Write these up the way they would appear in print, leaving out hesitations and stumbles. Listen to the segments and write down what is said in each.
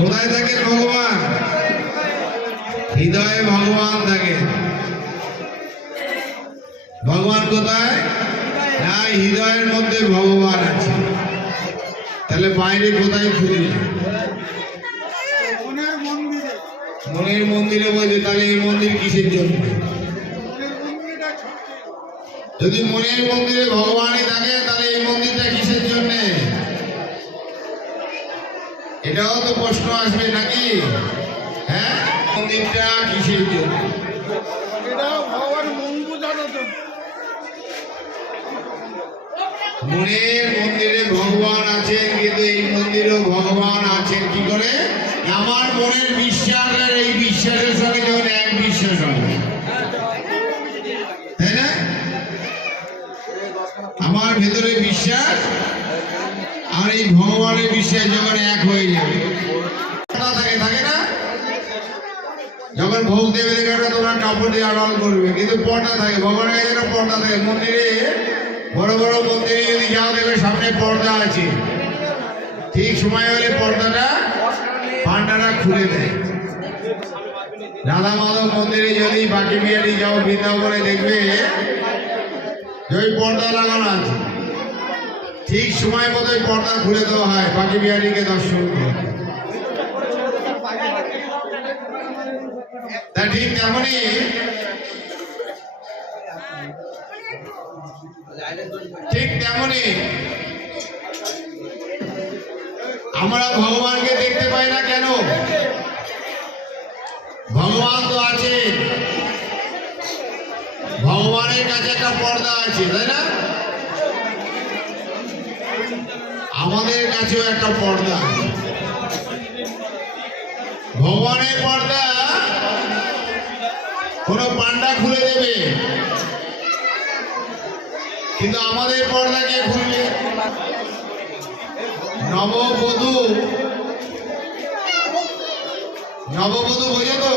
কোথায় থাকেন ভগবান? হৃদয়ে ভগবান থাকে। ভগবান কোথায়? না, হৃদয়ের মধ্যে ভগবান আছে। তাহলে বাইরে কোথায় খুঁজবে? মনের মন্দিরে বলছে। তাহলে এই মন্দির কিসের জন্য? যদি মনের মন্দিরে ভগবানই থাকে তাহলে এই মন্দিরটা কিসের জন্য? এটাও তো প্রশ্ন আসবে নাকি? হ্যাঁ, মন্দিরটা কিসের জন্য? মনের মন্দিরে ভগবান আছেন, কিন্তু এই মন্দিরেও ভগবান আছেন কি করে? আমার মনের বিশ্বাস আর এই বিশ্বাসের সঙ্গে যখন এক বিশ্বাস হবে, তাই না? আমার ভেতরে বিশ্বাস আর এই ভগবানের বিশ্বাস যখন এক হয়ে যাবে, থাকে না? যখন ভোগ দেবে দেখে তোমরা কাপড় দিয়ে আড়াল করবে, কিন্তু পর্দা থাকে। ভগবানের কাছে একটা পর্দা থাকে। মন্দিরে, বড় বড় মন্দিরে যদি যাও দেখবে সামনে পর্দা আছে। ঠিক সময় হলে পর্দাটা পান্ডারা খুলে দেয়। রাধা মাধব মন্দিরে যদি বাকি বিহারি যাও, বৃন্দাবনে দেখবে ওই পর্দা লাগানো আছে। ঠিক সময় মতো পর্দা খুলে দেওয়া হয় বাকি বিহারীকে দর্শন করে। তা ঠিক তেমনই আমরা ভগবানকে দেখতে পাই না কেন? ভগবান তো আছে, ভগবানের কাছে একটা পর্দা আছে, তাই না? আমাদের কাছেও একটা পর্দা আছে। ভগবানের পর্দা কোন পান্ডা খুলে দেবে, কিন্তু আমাদের পর্দা কে খুলবে? নববধূ। নববধূ বোঝো তো?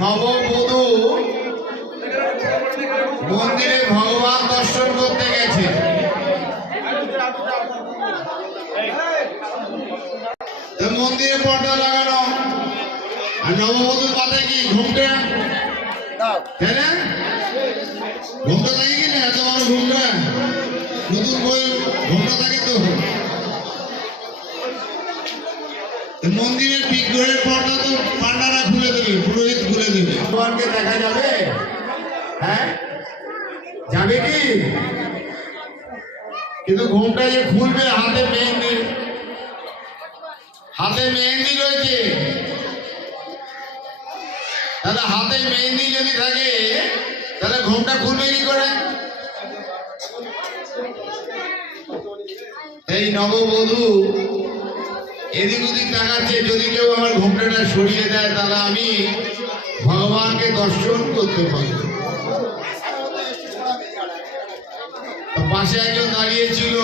নববধূ মন্দিরে ভগবান দর্শন করতে গেছে। মন্দিরে পর্দা লাগানো, আর নববধূর মাথায় কি ঘুমটা? তাই না? ঘুমটা থাকে কি না? এত বড় ঘুমটা, নতুন বই ঘুমটা থাকে তো। মন্দিরের বিগ্রহের পর্দা তো পান্ডারা খুলে দেবে, পুরোহিত খুলে দেবে। ভগবানকে দেখা যাবে? হ্যাঁ, যাবে কি? কিন্তু ঘুমটা যে খুলবে, হাতে মেহেন্দি, হাতে মেহেন্দি রয়েছে। তাহলে হাতে মেহেন্দি যদি থাকে তাহলে ঘুমটা খুলবে কি করে? এই নববধূ এদিক ওদিক তাকাচ্ছে, যদি কেউ আমার ঘুমটাটা সরিয়ে দেয় তাহলে আমি ভগবানকে দর্শন করতে পারি। পাশে একজন দাঁড়িয়েছিল,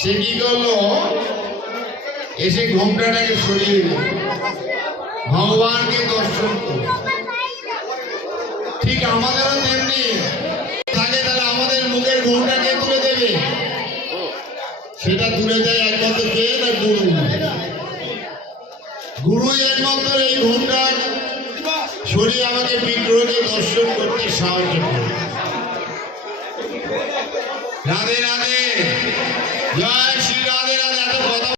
সে কি করলো? এসে ঘোমটাটাকে সরিয়ে দিল, ভগবানকে দর্শন করল। ঠিক আমাদেরও তেমনি থাকে। তাহলে আমাদের মুখের ঘোমটাকে তুলে দেবে, সেটা তুলে দেয় একমাত্র কে? না গুরু। গুরুই একমাত্র এই ঘোমটা সরিয়ে আমাকে বিগ্রহকে দর্শন করতে সাহায্য করে। রাধে রাধে, জয় শ্রী